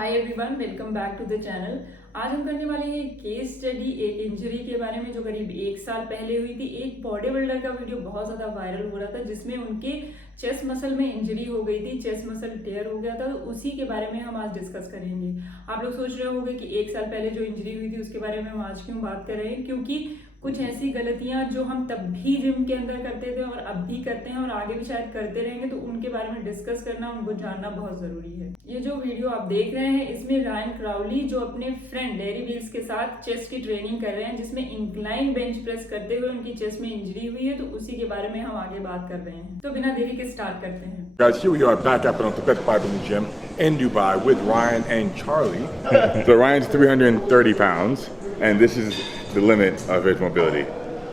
Hi everyone, welcome back to the channel. आज हम करने वाले हैं केस स्टडी एक इंजरी के बारे में जो करीब 1 साल पहले हुई थी। एक बॉडी बिल्डर का वीडियो बहुत ज्यादा वायरल हो रहा था जिसमें उनके चेस्ट मसल में इंजरी हो गई थी, चेस्ट मसल टेयर हो गया था। तो उसी के बारे में हम आज डिस्कस करेंगे। आप लोग सोच रहे होंगे कि 1 साल पहले जो इंजरी हुई थी उसके बारे में हम आज क्यों बात कर रहे हैं, क्योंकि कुछ ऐसी गलतियां जो हम तब भी जिम के अंदर करते थे और अब भी करते हैं और आगे भी शायद करते रहेंगे, तो उनके बारे में डिस्कस करना, उनको जानना बहुत जरूरी है। ये जो वीडियो आप देख रहे हैं इसमें रायन क्राउली जो अपने फ्रेंड लैरी विल्स के साथ चेस्ट की ट्रेनिंग कर रहे हैं, जिसमें इंक्लाइन बेंच प्रेस करते हुए उनकी चेस्ट में इंजरी हुई है। तो उसी के बारे में हम आगे बात कर रहे हैं। तो बिना देरी के स्टार्ट करते हैं। Guys, here we are back up on the Pathetic Bodybuilding Gym in Dubai with Ryan and Charlie. So Ryan's 330 pounds, and this is the limit of his mobility,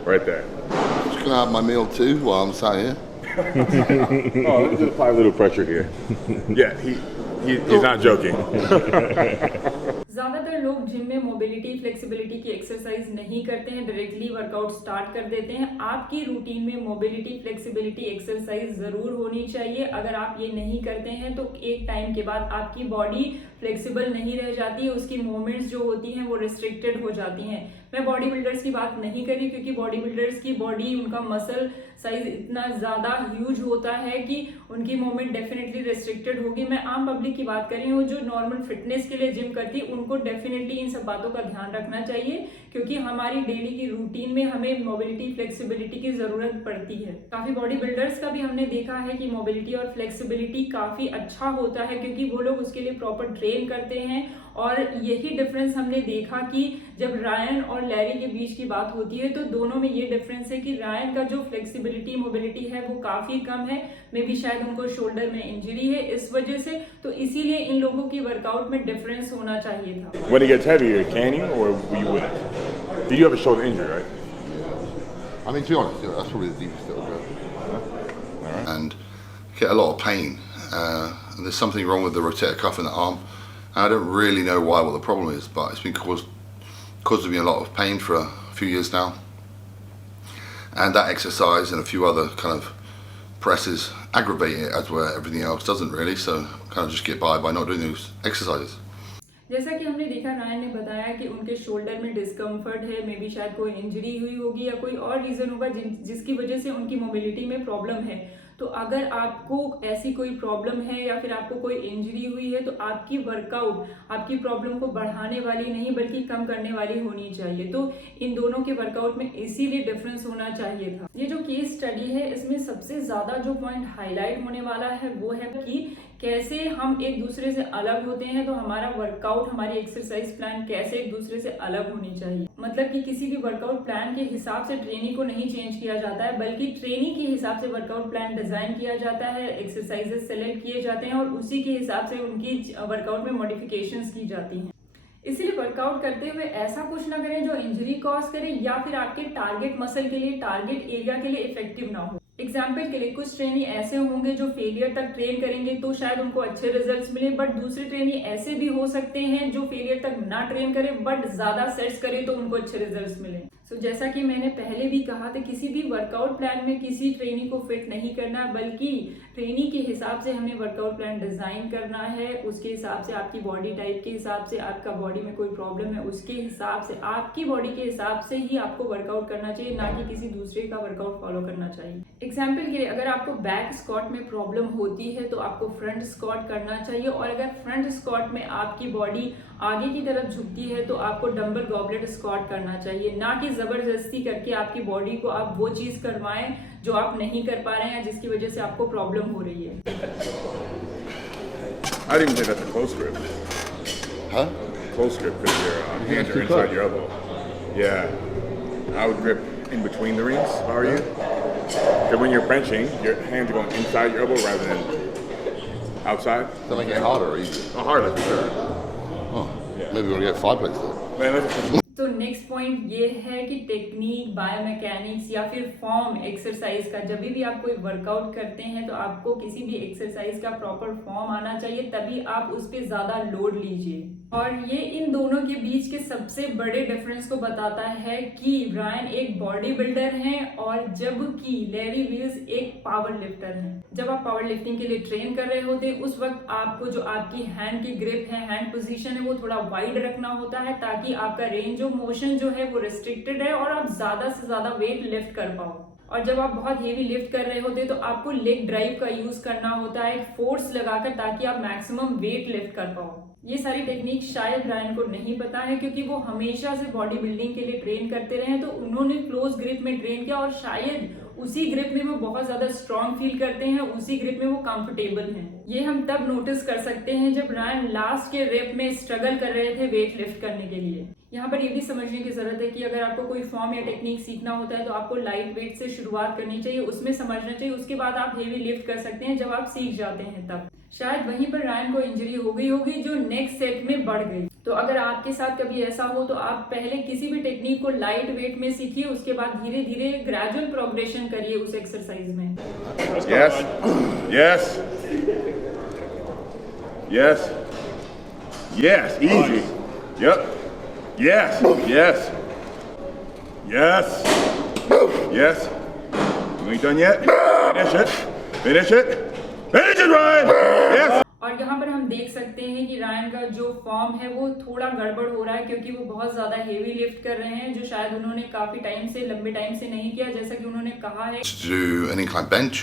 right there. Just gonna have my meal too while I'm sat here. Oh, let's just apply a little pressure here. Yeah, he's not joking. ज्यादातर लोग gym में mobility flexibility की exercise नहीं करते हैं, directly workout start कर देते हैं। आपकी रूटीन में मोबिलिटी फ्लेक्सिबिलिटी एक्सरसाइज जरूर होनी चाहिए। अगर आप ये नहीं करते हैं तो एक टाइम के बाद आपकी बॉडी फ्लेक्सिबल नहीं रह जाती है, उसकी मूवमेंट्स जो होती हैं वो रिस्ट्रिक्टेड हो जाती हैं। मैं बॉडी बिल्डर्स की बात नहीं करी क्योंकि बॉडी बिल्डर्स की बॉडी, उनका मसल साइज इतना ज्यादा ह्यूज होता है कि उनकी मूवमेंट डेफिनेटली रिस्ट्रिक्टेड होगी। मैं आम पब्लिक की बात कर रही हूँ जो नॉर्मल फिटनेस के लिए जिम करती है, उनको डेफिनेटली इन सब बातों का ध्यान रखना चाहिए क्योंकि हमारी डेली की रूटीन में हमें मोबिलिटी फ्लेक्सिबिलिटी की जरूरत पड़ती है। काफी बॉडी बिल्डर्स का भी हमने देखा है कि मोबिलिटी और फ्लेक्सिबिलिटी काफी अच्छा होता है क्योंकि वो लोग उसके लिए प्रॉपर ट्रेन करते हैं। और यही डिफरेंस हमने देखा कि जब रायन और लैरी के बीच की बात होती है तो दोनों में ये डिफरेंस है कि रायन का जो फ्लेक्सिबिलिटी मोबिलिटी है वो काफी कम है। मे बी शायद उनको शोल्डर में इंजरी है इस वजह से, तो इसीलिए इन लोगों की वर्कआउट में डिफरेंस होना चाहिए था। When it gets heavier, can you or you wouldn't? Did you have a shoulder injury, right? I mean, to be honest, that's probably the deepest it'll go. All right. And get a lot of pain. And there's something wrong with the rotator cuff in the arm. I don't really know what the problem is, but it's been causing me a lot of pain for a few years now. And that exercise and a few other kind of presses aggravate it as where everything else doesn't really. So kind of just get by not doing those exercises. जैसा कि हमने देखा, Ryan ने बताया कि उनके shoulder में discomfort है, मे बी शायद कोई इंजरी हुई होगी या कोई और रीजन होगा जिसकी वजह से उनकी मोबिलिटी में प्रॉब्लम है। तो अगर आपको ऐसी कोई प्रॉब्लम है या फिर आपको कोई इंजरी हुई है तो आपकी वर्कआउट आपकी प्रॉब्लम को बढ़ाने वाली नहीं बल्कि कम करने वाली होनी चाहिए। तो इन दोनों के वर्कआउट में इसीलिए डिफरेंस होना चाहिए था। ये जो केस स्टडी है इसमें सबसे ज्यादा जो पॉइंट हाईलाइट होने वाला है वो है कि कैसे हम एक दूसरे से अलग होते हैं। तो हमारा वर्कआउट, हमारी एक्सरसाइज प्लान कैसे एक दूसरे से अलग होनी चाहिए। मतलब कि किसी भी वर्कआउट प्लान के हिसाब से ट्रेनिंग को नहीं चेंज किया जाता है बल्कि ट्रेनिंग के हिसाब से वर्कआउट प्लान डिजाइन किया जाता है, एक्सरसाइजेस सेलेक्ट किए जाते हैं और उसी के हिसाब से उनकी वर्कआउट में मॉडिफिकेशंस की जाती हैं। इसीलिए वर्कआउट करते हुए ऐसा कुछ ना करें जो इंजरी कॉज करे या फिर आपके टारगेट मसल के लिए, टारगेट एरिया के लिए इफेक्टिव ना हो। एग्जाम्पल के लिए कुछ ट्रेनी ऐसे होंगे जो फेलियर तक ट्रेन करेंगे तो शायद उनको अच्छे रिजल्ट्स मिले, बट दूसरे ट्रेनी ऐसे भी हो सकते हैं जो फेलियर तक ना ट्रेन करे बट ज्यादा सेट्स करे तो उनको अच्छे रिजल्ट्स मिले। सो जैसा कि मैंने पहले भी कहा था, किसी भी वर्कआउट प्लान में किसी ट्रेनी को फिट नहीं करना बल्कि ट्रेनी के हिसाब से हमें वर्कआउट प्लान डिजाइन करना है। उसके हिसाब से, आपकी बॉडी टाइप के हिसाब से, आपका बॉडी में कोई प्रॉब्लम है उसके हिसाब से, आपकी बॉडी के हिसाब से ही आपको वर्कआउट करना चाहिए, ना कि किसी दूसरे का वर्कआउट फॉलो करना चाहिए। एग्जाम्पल के लिए अगर आपको बैक स्क्वाट में प्रॉब्लम होती है तो आपको फ्रंट स्क्वाट करना चाहिए, और अगर फ्रंट स्क्वाट में आपकी बॉडी आगे की तरफ झुकती है तो आपको डंबल गॉबलेट स्क्वाट करना चाहिए, ना कि जबरदस्ती करके आपकी बॉडी को आप वो चीज करवाएं जो आप नहीं कर पा रहे हैं या जिसकी वजह से आपको प्रॉब्लम हो रही है। I didn't even think that's a close grip. Huh? Close grip because your hands are inside your elbow. Yeah. I would grip in between the rings if I were you. Because when you're benching, your hands are going inside your elbow rather than outside. Does that make it harder or easier? Oh, harder for sure. Oh, yeah. Maybe we'll get 5 plates then. Man, that's तो next point ये है कि technique, biomechanics या फिर form exercise का, जब भी आप कोई वर्कआउट करते हैं तो आपको किसी भी एक्सरसाइज का प्रॉपर फॉर्म आना चाहिए, तभी आप उस पर ज्यादा लोड लीजिए। और ये इन दोनों के बीच के सबसे बड़े डिफरेंस को बताता है कि रायन एक बॉडी बिल्डर हैं और जबकि लैरी विल्स एक पावर लिफ्टर हैं। जब आप पावर लिफ्टिंग के लिए ट्रेन कर रहे होते हैं उस वक्त आपको जो आपकी हैंड की ग्रिप है, हैंड पोजीशन है, वो थोड़ा वाइड रखना होता है ताकि आपका रेंज ऑफ मोशन जो है वो रिस्ट्रिक्टेड है और आप ज्यादा से ज्यादा वेट लिफ्ट कर पाओ। और जब आप बहुत हेवी लिफ्ट कर रहे होते हैं तो आपको लेग ड्राइव का यूज करना होता है, फोर्स लगाकर, ताकि आप मैक्सिमम वेट लिफ्ट कर पाओ। ये सारी टेक्निक शायद रायन को नहीं पता है क्योंकि वो हमेशा से बॉडी बिल्डिंग के लिए ट्रेन करते रहे, तो उन्होंने क्लोज ग्रिप में ट्रेन किया और शायद उसी ग्रिप में वो बहुत ज्यादा स्ट्रांग फील करते हैं, उसी ग्रिप में वो कंफर्टेबल हैं। ये हम तब नोटिस कर सकते हैं जब रायन लास्ट के रेप में स्ट्रगल कर रहे थे वेट लिफ्ट करने के लिए। यहाँ पर ये भी समझने की जरूरत है कि अगर आपको कोई फॉर्म या टेक्निक सीखना होता है तो आपको लाइट वेट से शुरुआत करनी चाहिए, उसमें समझना चाहिए, उसके बाद आप हेवी लिफ्ट कर सकते हैं जब आप सीख जाते हैं तब। शायद वहीं पर रायन को इंजरी हो गई होगी जो नेक्स्ट सेट में बढ़ गई। तो अगर आपके साथ कभी ऐसा हो तो आप पहले किसी भी टेक्निक को लाइट वेट में सीखिए, उसके बाद धीरे धीरे ग्रेजुअल प्रोग्रेशन करिए उस एक्सरसाइज में। Yes. Yes. Yes. Yes. Easy. Yep. Yes. Yes. Yes. Yes. You ain't done yet? Finish it. Finish it. Finish it, Ryan. Yes. और यहाँ पर हम देख सकते हैं कि रायन का जो फॉर्म है वो थोड़ा गड़बड़ हो रहा है क्योंकि वो बहुत ज्यादा हेवी लिफ्ट कर रहे हैं जो शायद उन्होंने काफी टाइम से, लंबे टाइम से नहीं किया, जैसा कि उन्होंने कहा है। To do an incline bench,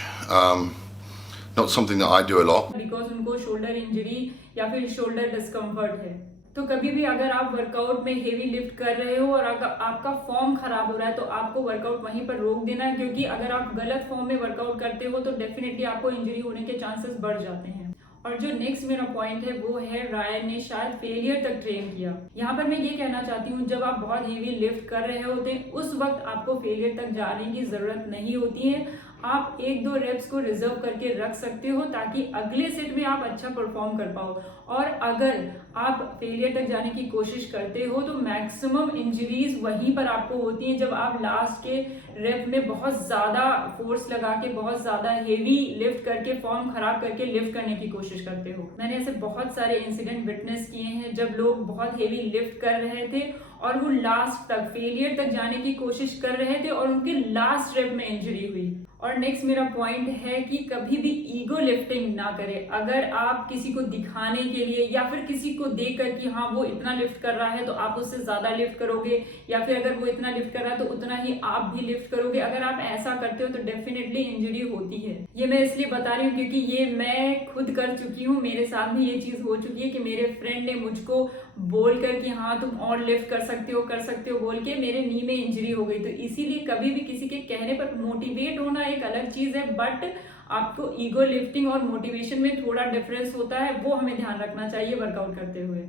not something that I do a lot. Because उनको शोल्डर इंजरी या फिर शोल्डर डिस्कम्फर्ट है। तो कभी भी अगर आप वर्कआउट में हेवी लिफ्ट कर रहे हो और अगर आपका फॉर्म खराब हो रहा है तो आपको वर्कआउट वहीं पर रोक देना है, क्योंकि अगर आप गलत फॉर्म में वर्कआउट करते हो तो डेफिनेटली आपको इंजरी होने के चांसेस बढ़ जाते हैं। और जो नेक्स्ट मेरा पॉइंट है वो है रायन ने शायद फेलियर तक ट्रेन किया। यहाँ पर मैं ये कहना चाहती हूँ जब आप बहुत हेवी लिफ्ट कर रहे होते हैं उस वक्त आपको फेलियर तक जाने की जरूरत नहीं होती है। आप 1-2 रेप्स को रिजर्व करके रख सकते हो ताकि अगले सेट में आप अच्छा परफॉर्म कर पाओ। और अगर आप फेलियर तक जाने की कोशिश करते हो तो मैक्सिमम इंजरीज वहीं पर आपको होती हैं जब आप लास्ट के रेप में बहुत ज्यादा फोर्स लगा के, बहुत ज्यादा हेवी लिफ्ट करके, फॉर्म खराब करके लिफ्ट करने की कोशिश करते हो। मैंने ऐसे बहुत सारे इंसिडेंट विटनेस किए हैं जब लोग बहुत हेवी लिफ्ट कर रहे थे और वो लास्ट तक, फेलियर तक जाने की कोशिश कर रहे थे और उनके लास्ट रेप में इंजरी हुई। और नेक्स्ट मेरा पॉइंट है कि कभी भी ईगो लिफ्टिंग ना करें। अगर आप किसी को दिखाने के लिए या फिर किसी को देखकर कि हाँ वो इतना लिफ्ट कर रहा है तो आप उससे ज्यादा लिफ्ट करोगे, या फिर अगर वो इतना लिफ्ट कर रहा है तो उतना ही आप भी लिफ्ट करोगे, अगर आप ऐसा करते हो तो डेफिनेटली इंजरी होती है। ये मैं इसलिए बता रही हूँ क्योंकि ये मैं खुद कर चुकी हूँ, मेरे साथ भी ये चीज हो चुकी है कि मेरे फ्रेंड ने मुझको बोलकर कि हाँ तुम और लिफ्ट कर सकते हो बोल के मेरे नी में इंजरी हो गई। तो इसीलिए कभी भी किसी के कहने पर मोटिवेट होना एक अलग चीज है, बट आपको ईगो लिफ्टिंग और मोटिवेशन में थोड़ा डिफरेंस होता है, वो हमें ध्यान रखना चाहिए वर्कआउट करते हुए।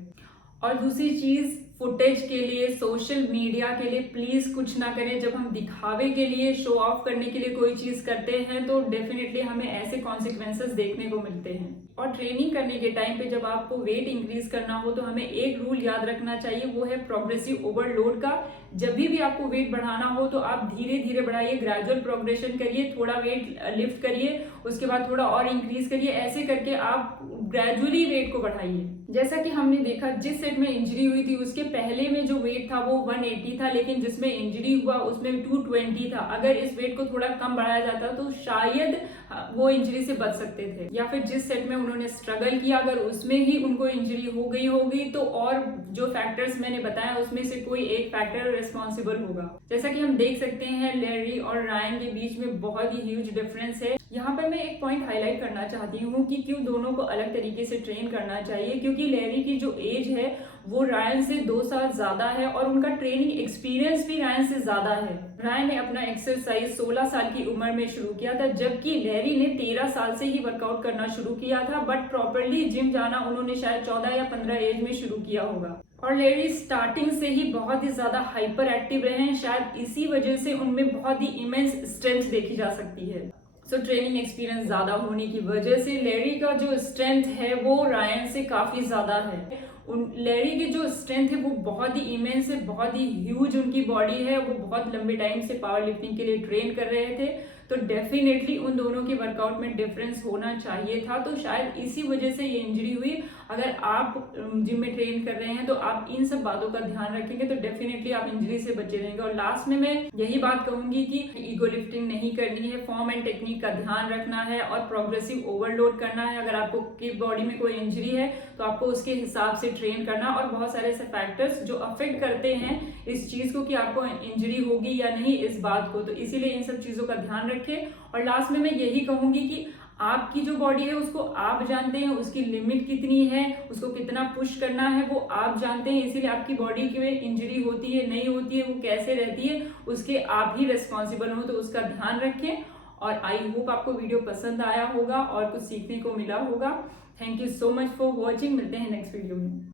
और दूसरी चीज, फुटेज के लिए, सोशल मीडिया के लिए प्लीज कुछ ना करें। जब हम दिखावे के लिए, शो ऑफ करने के लिए कोई चीज करते हैं तो डेफिनेटली हमें ऐसे कॉन्सिक्वेंसेस देखने को मिलते हैं। और ट्रेनिंग करने के टाइम पे जब आपको वेट इंक्रीज करना हो तो हमें एक रूल याद रखना चाहिए, वो है प्रोग्रेसिव ओवरलोड का। जब भी आपको वेट बढ़ाना हो तो आप धीरे धीरे बढ़ाइए, ग्रेजुअल प्रोग्रेशन करिए, थोड़ा वेट लिफ्ट करिए, उसके बाद थोड़ा और इंक्रीज करिए, ऐसे करके आप ग्रेजुअली वेट को बढ़ाइए। जैसा कि हमने देखा जिस सेट में इंजरी हुई थी उसके पहले में जो वेट था वो 180 था, लेकिन जिसमें इंजरी हुआ उसमें 220 था। अगर इस वेट को थोड़ा कम बढ़ाया जाता तो शायद वो इंजरी से बच सकते थे। या फिर जिस सेट में उन्होंने स्ट्रगल किया अगर उसमें ही उनको इंजरी हो गई होगी तो और जो फैक्टर्स मैंने बताया उसमें से कोई एक फैक्टर रिस्पॉन्सिबल होगा। जैसा कि हम देख सकते हैं लैरी और रायन के बीच में बहुत ही ह्यूज डिफरेंस है। यहाँ पर मैं एक पॉइंट हाईलाइट करना चाहती हूँ कि क्यों दोनों को अलग तरीके से ट्रेन करना चाहिए, क्योंकि लैरी की जो एज है वो रायन से 2 साल ज्यादा है और उनका ट्रेनिंग एक्सपीरियंस भी रायन से ज्यादा है। रायन ने अपना एक्सरसाइज 16 साल की उम्र में शुरू किया था, जबकि लैरी ने 13 साल से ही वर्कआउट करना शुरू किया था, बट प्रॉपरली जिम जाना उन्होंने शायद 14 या 15 एज में शुरू किया होगा। और लैरी स्टार्टिंग से ही बहुत ही ज्यादा हाइपर एक्टिव रहे हैं, शायद इसी वजह से उनमें बहुत ही इमेंस स्ट्रेंथ देखी जा सकती है। सो ट्रेनिंग एक्सपीरियंस ज्यादा होने की वजह से लैरी का जो स्ट्रेंथ है वो रायन से काफी ज्यादा है। लैरी की जो स्ट्रेंथ है वो बहुत ही इमेंस है, बहुत ही ह्यूज उनकी बॉडी है, वो बहुत लंबे टाइम से पावर लिफ्टिंग के लिए ट्रेन कर रहे थे, तो डेफिनेटली उन दोनों के वर्कआउट में डिफरेंस होना चाहिए था। तो शायद इसी वजह से ये इंजरी हुई। अगर आप जिम में ट्रेन कर रहे हैं तो आप इन सब बातों का ध्यान रखेंगे तो डेफिनेटली आप इंजरी से बचे रहेंगे। और लास्ट में मैं यही बात कहूंगी कि ईगो लिफ्टिंग नहीं करनी है, फॉर्म एंड टेक्निक का ध्यान रखना है और प्रोग्रेसिव ओवरलोड करना है। अगर आपको की बॉडी में कोई इंजरी है तो आपको उसके हिसाब से ट्रेन करना, और बहुत सारे ऐसे फैक्टर्स जो अफेक्ट करते हैं इस चीज को कि आपको इंजरी होगी या नहीं, इस बात को, तो इसीलिए इन सब चीजों का ध्यान रखें। और लास्ट में मैं यही कहूंगी कि आपकी जो बॉडी है उसको आप जानते हैं, उसकी लिमिट कितनी है, उसको कितना पुश करना है वो आप जानते हैं, इसीलिए आपकी बॉडी में इंजरी होती है नहीं होती है, वो कैसे रहती है, उसके आप ही रेस्पॉन्सिबल हो, तो उसका ध्यान रखें। और आई होप आपको वीडियो पसंद आया होगा और कुछ सीखने को मिला होगा। Thank you so much for watching. मिलते हैं नेक्स्ट वीडियो में।